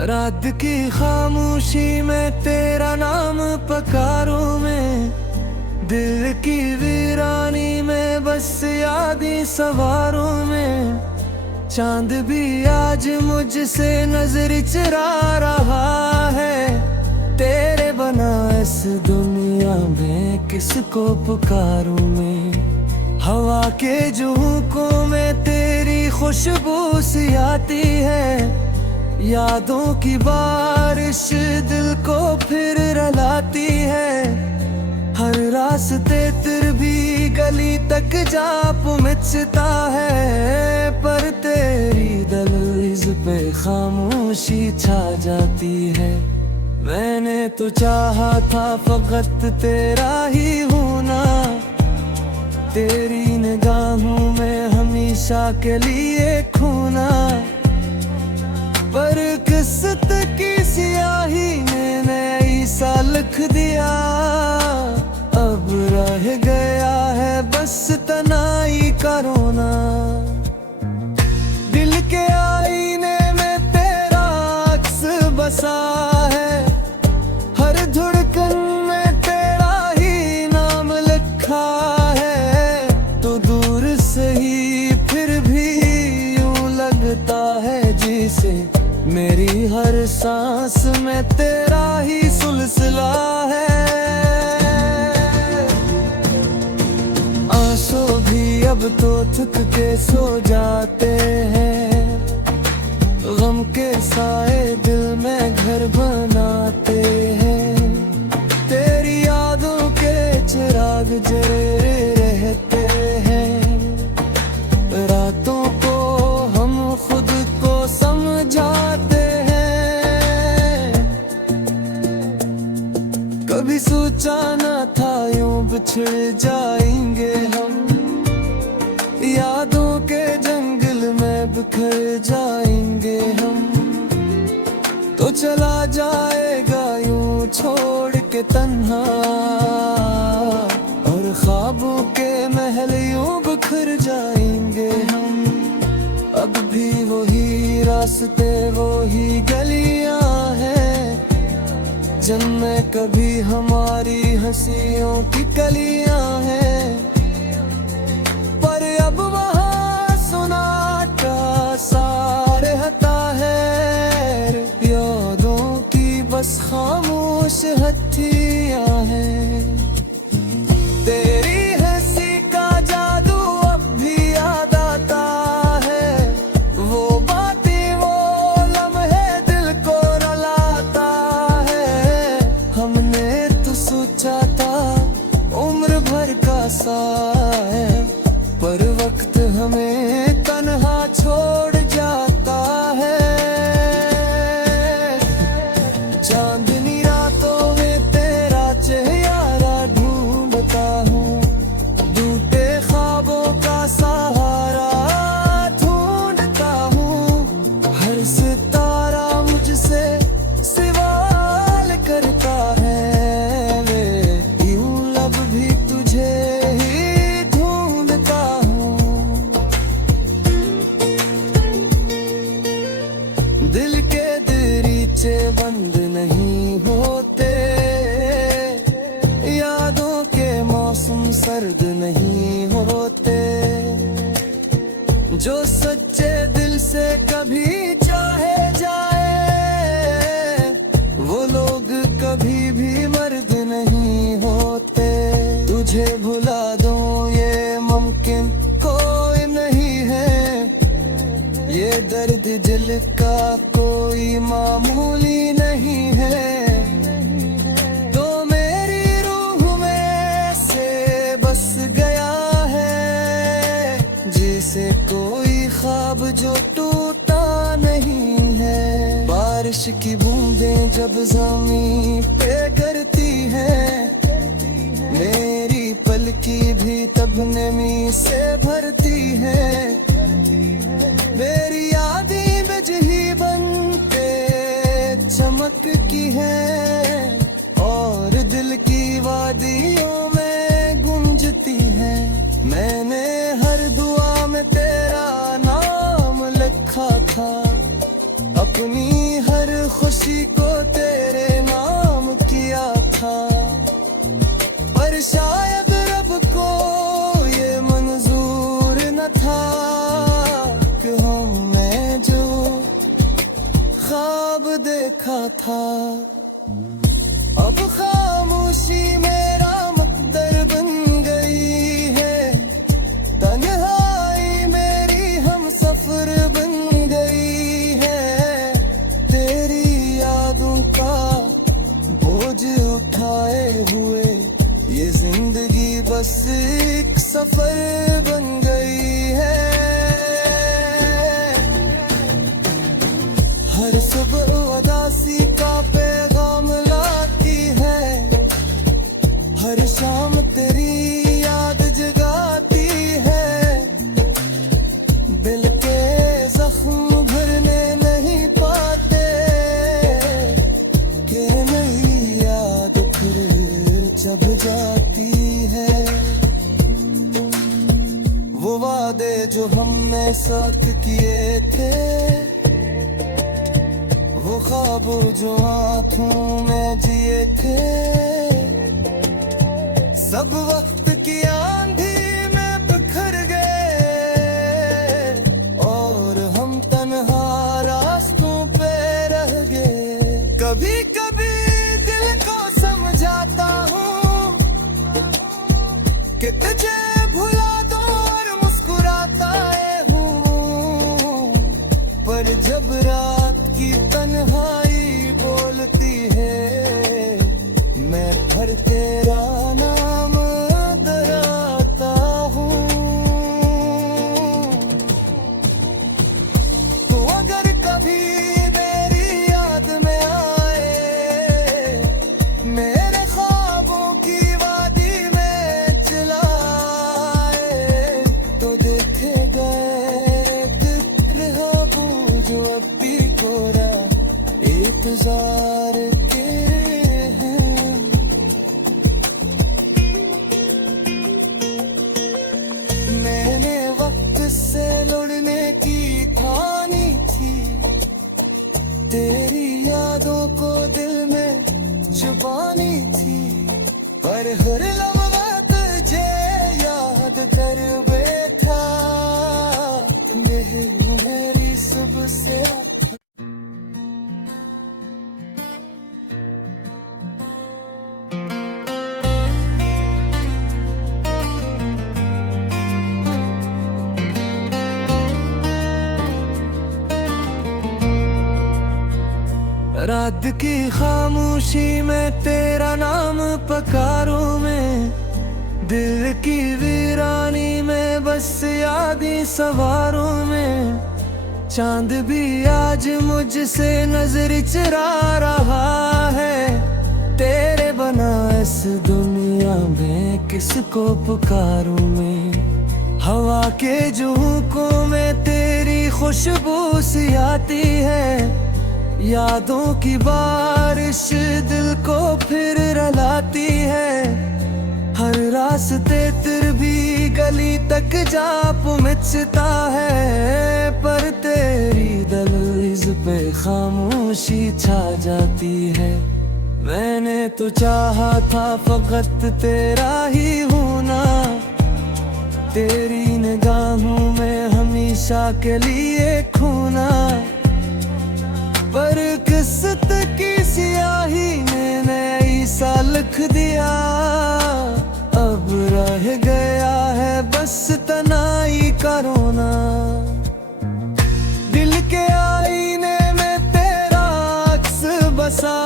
रात की खामोशी में तेरा नाम पकारूं मैं, दिल की वीरानी में बस यादें सवारूं मैं। चांद भी आज मुझसे नजर चुरा रहा है, तेरे बना इस दुनिया में किसको पुकारूं मैं। हवा के झोंकों में तेरी खुशबू सी आती है, यादों की बारिश दिल को फिर रुलाती है। हर रास्ते तेरे भी गली तक जा पहुंचता है, पर तेरी दहलीज पे खामोशी छा जाती है। मैंने तो चाहा था फकत तेरा ही होना, तेरी निगाहों में हमेशा के लिए खोना। पर किस्मत की स्याही ने ऐसा लिख दिया, अब रह गया है बस तन्हाई का रोना। दिल के आईने में तेरा अक्स बसा है, हर धड़कन में तेरा ही नाम लिखा है। तो दूर से ही फिर भी यूं लगता है जैसे मेरी हर सांस में तेरा ही सिलसिला है। आंसू भी अब तो थक के सो जाते हैं, गम के साए दिल में घर बनाते हैं। तेरी यादों के चिराग जले रहते हैं, रातों को हम खुद को समझाते हैं। कभी सोचा न था यूं बिछड़ जाएंगे हम, यादों के जंगल में बिखर जाएंगे हम। तो चला जाएगा यूं छोड़ के तन्हा, और ख्वाबों के महल यूं बिखर जाएंगे हम। अब भी वही रास्ते वही गलियां हैं, जिनमें कभी हमारी हंसियों की कलियां हैं। पर अब वहाँ सुनाटा सा रहता है, यादों की बस खामोश हथियां हैं। तेरी हंसी का जादू अब भी याद आता है, वो बातें वो लम्हे दिल को रुलाता है। हमने तो सोचा था उम्र भर का साए, पर वक्त हमें तन्हा छोड़ जाता है। चांदनी रातों में तेरा चेहरा ढूंढता हूँ, टूटे ख्वाबों का सहारा ढूंढता हूँ। हर सितारा मुझसे सवाल करता है, वे यूं लब भी तुझे ही ढूंढता हूँ। दिल के दरीचे बंद नहीं होते, यादों के मौसम सर्द नहीं होते। जो सच्चे दिल से कभी चाहे जाए, वो लोग कभी भी मर्द नहीं होते। तुझे भुला दूं ये मुमकिन कोई नहीं है, ये दर्द दिल का कोई मामूली नहीं है। तो मेरी रूह में से बस गया है, जिसे कोई ख्वाब जो टूटा नहीं है। बारिश की बूंदें जब ज़मीं पे गिरती हैं, मेरी पलकी भी तब नमी से भरती है। मेरी यादें बिजली बन के चमकती हैं, और दिल की वादियों में गूंजती हैं। मैंने हर दुआ में तेरा नाम लिखा था, अपनी हर किसी को तेरे नाम किया था, पर शायद रब को ये मंजूर न था कि हमने जो ख्वाब देखा था। अब खामोशी मेरा मकदर बन गई है, तन्हाई मेरी हम सफर बन गई है। तेरी यादों का बोझ उठाए हुए ये जिंदगी बस एक सफर बन गई है। हर सुबह उदासी का पैगाम लाती है, हर शाम तेरी याद जगाती है। दिल के जख्म भरने नहीं पाते कि नई याद फिर जब जाती है। वो वादे जो हमने साथ किए थे, वो ख्वाब जो आँखों में जिए थे, सब वक्त की आंधी में बिखर गए और हम तन्हा रास्तों पे रह गए। कभी कभी दिल को समझाता हूँ कि तुझे भुला दो और मुस्कुराता हूँ, पर जब रात की तन्हाई बोलती है, मैं फिर तेरा नाम दोहराता हूँ। तो अगर कभी मेरी याद में आए, मेरे ख्वाबों की वादी में चलाए, तो देखे गए दिल जो अब भी कोरा इंतजार के हैं। मैंने वक्त से लड़ने की ठानी थी, तेरी यादों को दिल में छुपानी थी, पर हर लम्हा तुझे याद कर बैठा। मेरी सुबह से रात की खामोशी में तेरा नाम पकारूं मैं, दिल की वीरानी में बस यादें सवारूं मैं। चांद भी आज मुझसे नजर चुरा रहा है, तेरे बना इस दुनिया में किसको पुकारूं मैं। हवा के झोंकों में तेरी खुशबू सी आती है, यादों की बारिश दिल को फिर रुलाती है। हर रास्ते तेरे भी गली तक जा पहुंचता है, पर तेरी दहलीज पे खामोशी छा जाती है। मैंने तो चाहा था फकत तेरा ही होना, तेरी निगाहों में हमेशा के लिए खोना, पर किस्मत की स्याही ने नई सा लिख दिया। अब रह गया है बस तन्हाई का रोना, दिल के आईने में तेरा अक्स बसा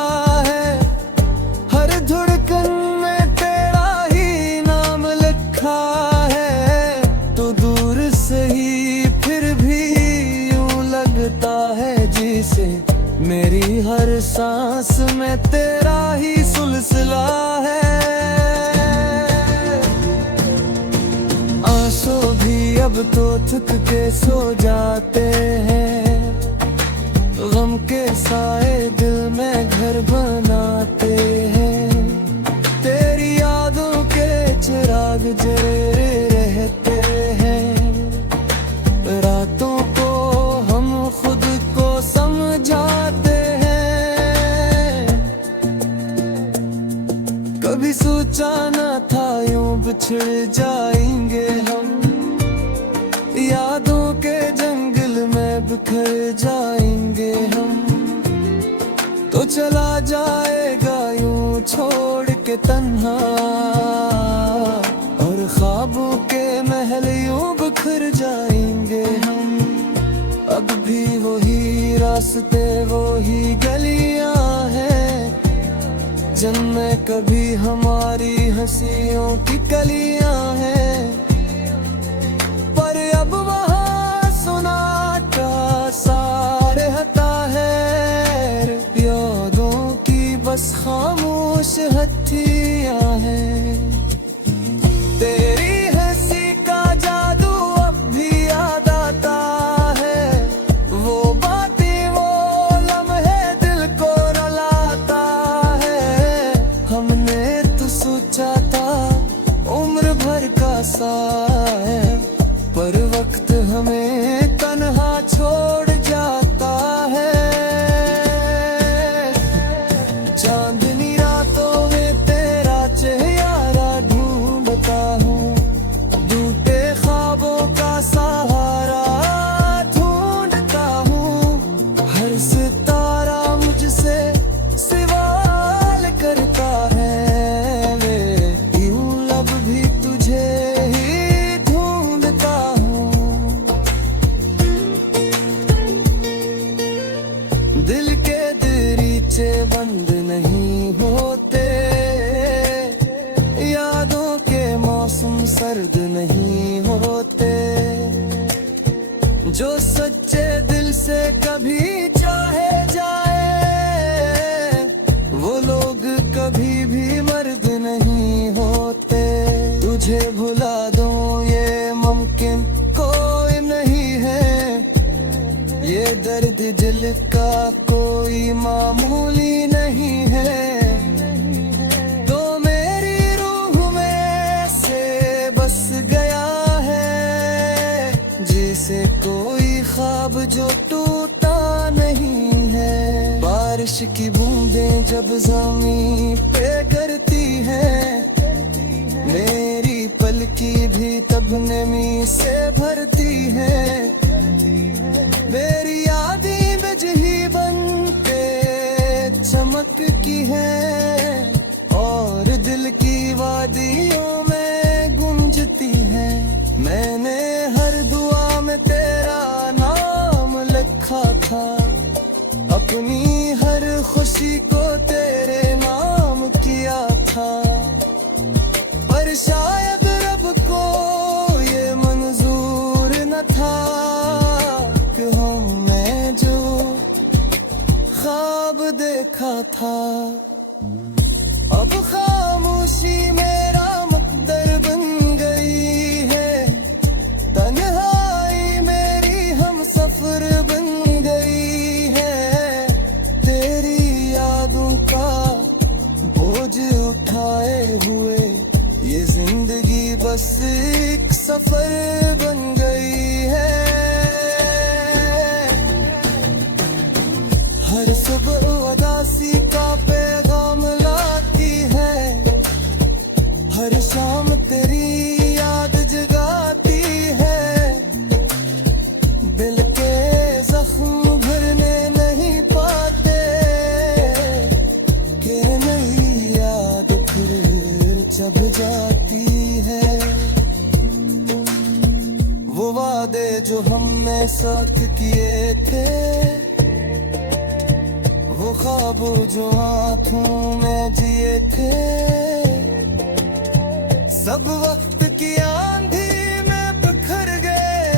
है, हर धड़कन में तेरा ही नाम लिखा है। तो दूर से ही फिर भी यूं लगता है जैसे मेरी हर सांस में तेरा ही सिलसिला है। आंसू भी अब तो थक के सो जाते हैं, गम के साए दिल में घर बनाते हैं। तेरी यादों के चिराग जले रहते हैं, रातों को हम खुद को समझाते हैं। बिछड़ जाएंगे हम, यादों के जंगल में बिखर जाएंगे हम। तो चला जाएगा यूं छोड़ के तन्हा, और ख्वाबों के महल यूं बिखर जाएंगे हम। अब भी वही रास्ते वही गलियां हैं, जिनमें कभी हमारी हंसियों की कलियां हैं। पर अब वहाँ सुनाटा सा रहता है, यादों की बस खामोश हत्थियां हैं। तेरी हंसी का जादू अब भी याद आता है, वो बातें वो लम्हे दिल को रुलाता है। हमने तो सोचा था उम्र भर का साथ है, पर वक्त हमें तन्हा छोड़ जाता है। चांदनी रातों में तेरा चेहरा ढूंढता हूँ, टूटे ख्वाबों का सहारा ढूंढता हूँ। हर सितारा मुझसे सवाल करता है, वे यूं लब भी तुझे ही ढूंढता हूँ। दिल के दरीचे बंद नहीं होते, यादों के मौसम सर्द नहीं होते। जो सच्चे दिल से कभी चाहे जाए, वो लोग कभी भी मर्द नहीं होते। तुझे भुला दूं ये मुमकिन कोई नहीं है, ये दर्द दिल का कोई मामूली नहीं है। तो मेरी रूह में से बस गया है, जिसे कोई ख्वाब जो टूटा नहीं है। बारिश की बूंदें जब ज़मीं पे गिरती हैं, मेरी पलकी भी तब नमी से भरती है। मेरी यादें बिजली बन के चमकती हैं, और दिल की वादियों में गूंजती हैं। मैंने हर दुआ में तेरा नाम लिखा था, अपनी हर खुशी को तेरे नाम किया था। पर शायद रब को ये मंजूर न था कि हमने जो ख्वाब देखा था। अब खामोशी मेरा मुक़द्दर बन गई है, तन्हाई मेरी हम सफर बन गई है। तेरी यादों का बोझ उठाए हुए ये जिंदगी बस एक सफर बन गई है। हर सुबह उदासी का पैगाम लाती है, हर शाम तेरी याद जगाती है। दिल के जख्म भरने नहीं पाते, कि नई याद फिर जब जाती है। वो वादे जो हमने साथ किए थे, वो ख्वाब जो आँखों में जिए थे, सब वक्त की आंधी में बिखर गए,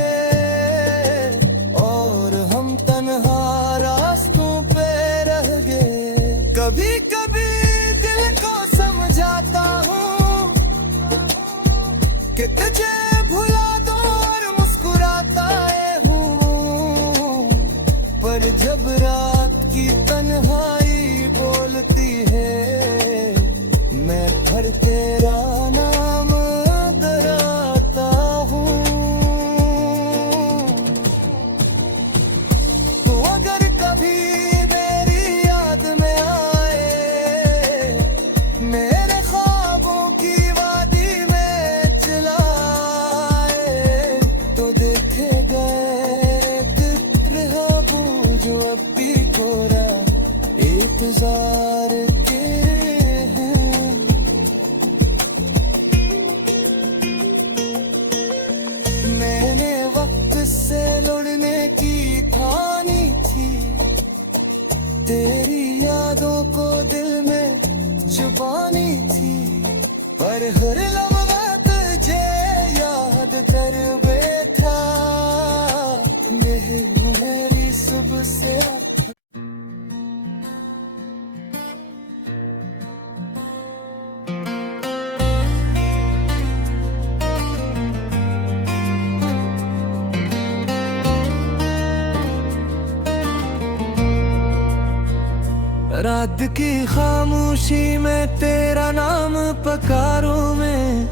और हम तन्हा रास्तों पे रह गए। कभी कभी दिल को समझाता हूँ कि तुझे भुला दो और मुस्कुराता हूँ, पर जब रात की तन्हाई बोलती है, मैं फिर तेरा नाम दोहराता हूँ। तो अगर कभी मेरी याद में आए, मेरे ख्वाबों की वादी में यादों को दिल में छुपानी थी, पर हर लम्हा तुझे याद कर बैठा। मेरी सुबह से रात की खामोशी में तेरा नाम पकारूं मैं,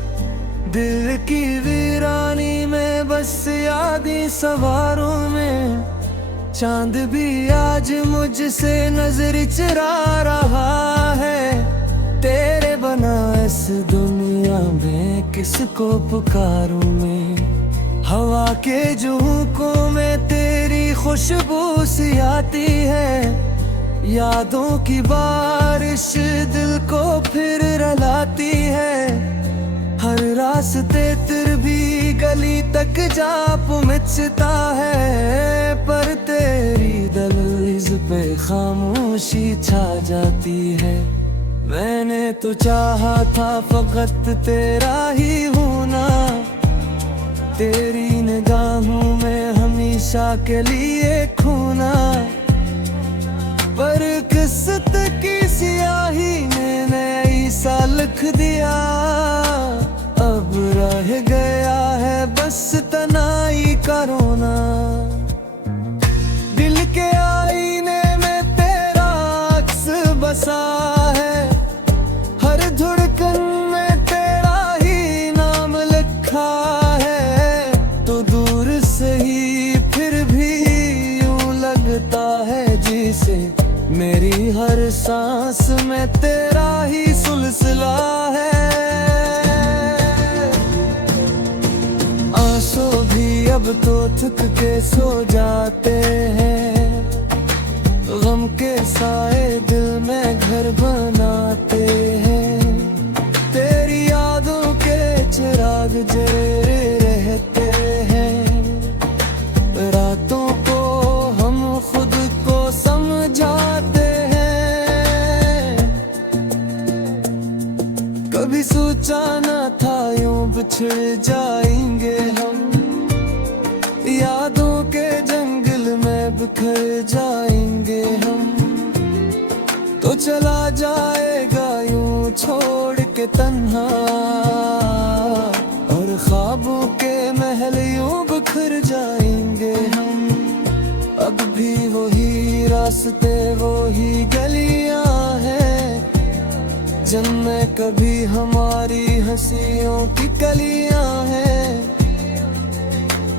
दिल की वीरानी में बस यादें सवारूं मैं। चांद भी आज मुझसे नजर चुरा रहा है, तेरे बना इस दुनिया में किसको पुकारूं मैं। हवा के झोंकों में तेरी खुशबू सी आती है, यादों की बारिश दिल को फिर रुलाती है। हर रास्ते तेरे भी गली तक जा पहुंचता है, पर तेरी दहलीज पे खामोशी छा जाती है। मैंने तो चाहा था फकत तेरा ही होना, तेरी निगाहों में हमेशा के लिए खोना, पर किस्मत की सियाही ने नई सा लिख दिया। अब रह गया है बस तन्हाई का रोना, दिल के आईने में तेरा अक्स बसा है, हर धड़कन में तेरा ही नाम लिखा है। तो दूर से ही फिर भी यूं लगता है जैसे मेरी हर सांस में तेरा ही सिलसिला है। आंसू भी अब तो थक के सो जाते हैं, गम के साए दिल में घर बनाते हैं। तेरी यादों के चिराग जले रहते हैं, रातों को हम खुद को समझाते हैं। कभी सोचा न था यूं बिछड़ जाएंगे हम, यादों के जंगल में बिखर जाएंगे हम। तो चला जाएगा यूं छोड़ के तन्हा, और ख्वाबों के महल यूं बिखर जाएंगे हम। अब भी वही रास्ते वही गलियां हैं, जिनमें कभी हमारी हंसियों की कलियां हैं।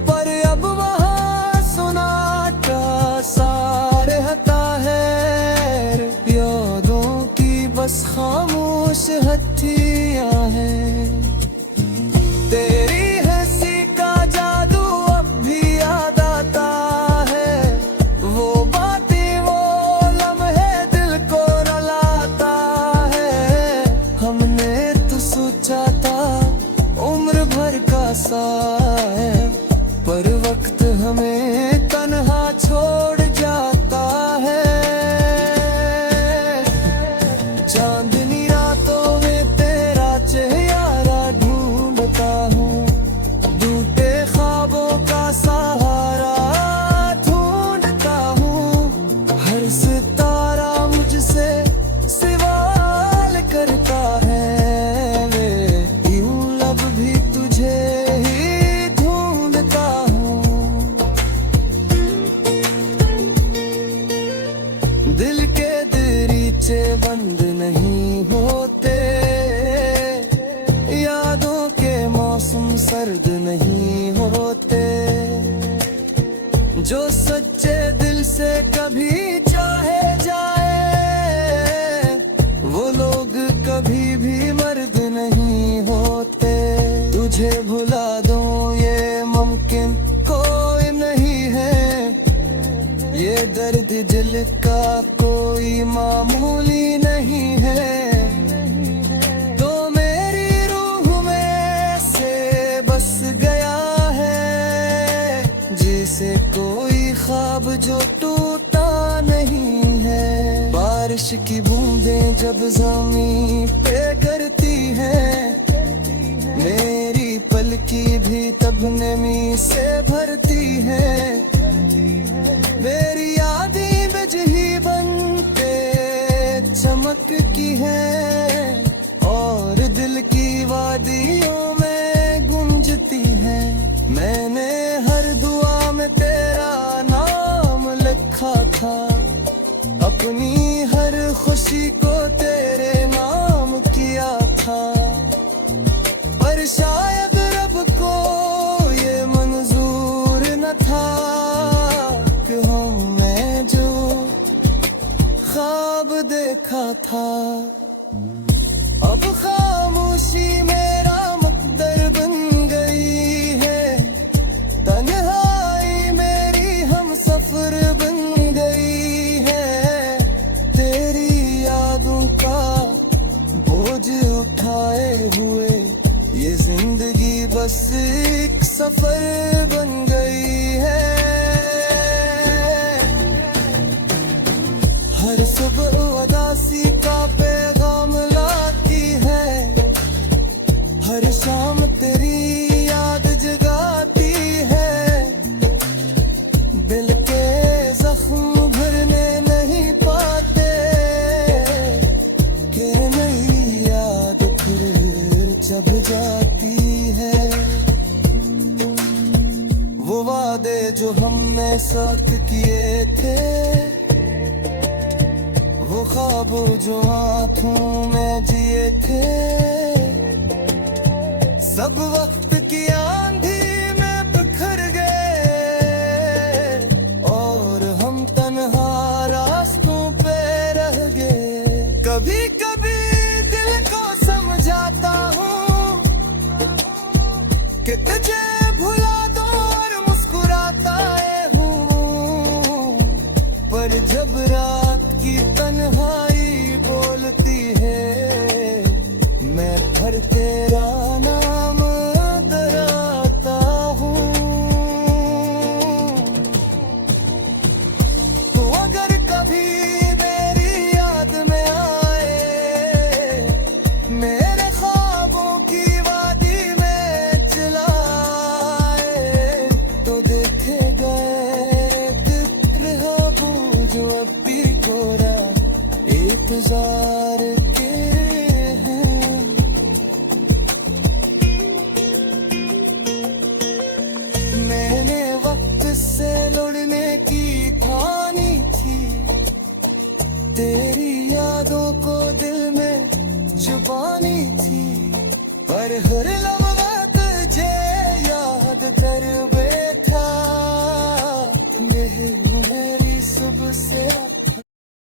पर अब वहाँ सुनाटा सा रहता है, यादों की बस खामोश हत्थियां हैं। तेरी हंसी का जादू अब भी याद आता है, वो बातें वो लम्हे दिल को रुलाता है। हमने तो सोचा था उम्र भर का साए, पर वक्त हमें तन्हा छोड़ जाता है। चांदनी रातों में तेरा चेहरा ढूंढता हूँ, टूटे ख्वाबों का सहारा ढूंढता हूँ। हर सितारा मुझसे सवाल करता है, वे यूं लब भी तुझे ही ढूंढता हूँ। दिल के दरीचे बंद नहीं होते, यादों के मौसम सर्द नहीं होते। जो सच्चे दिल से कभी चाहे जाए, वो लोग कभी भी मर्द नहीं होते। तुझे भुला दूं ये मुमकिन कोई नहीं है, ये दर्द दिल का कोई मामूली नहीं है। तो मेरी रूह में से बस गया है, जिसे कोई ख्वाब जो टूटा नहीं है। बारिश बारिश की बूंदें जब जमीन पे गिरती हैं, मेरी पलकी भी तब नमी से भरती है। मेरी यादें बिजली बन के चमकती है और दिल की वादियों में गूंजती है। मैंने हर दुआ में तेरा नाम लिखा था, अपनी हर खुशी को तेरे नाम किया था। पर शायद रब को ये मंजूर न था कि मैं जो ख्वाब देखा था। अब खामोशी मेरा मुक़द्दर बन गई है, तन्हाई मेरी हम सफर बन गई है। तेरी यादों का बोझ उठाए हुए ये जिंदगी बस एक सफर बन गई है। हर सुबह उदासी का पैगाम लाती है, हर शाम तेरी याद जगाती है। दिल के जख्म भरने नहीं पाते कि नई याद फिर जब जाती है। वो वादे जो हमने साथ किए थे, वो ख्वाब जो आँखों में जिए थे, सब वक्त की आंधी में बिखर गए और हम तन्हा रास्तों पे रह गए। कभी कभी दिल को समझाता हूँ कि तुझे भुला दो और मुस्कुराता हूँ, पर जब रात की तन्हाई बोलती है, मैं फिर तेरा नाम दोहराता हूँ। तो अगर कभी मेरी याद में आए, मेरे ख्वाबों की वादी में चलाए, तो देखे गए दिल जो अब भी कोरा इंतजार के हैं। मैंने वक्त से लड़ने की ठानी थी, तेरी यादों को दिल में छुपानी थी, पर हर लम्हा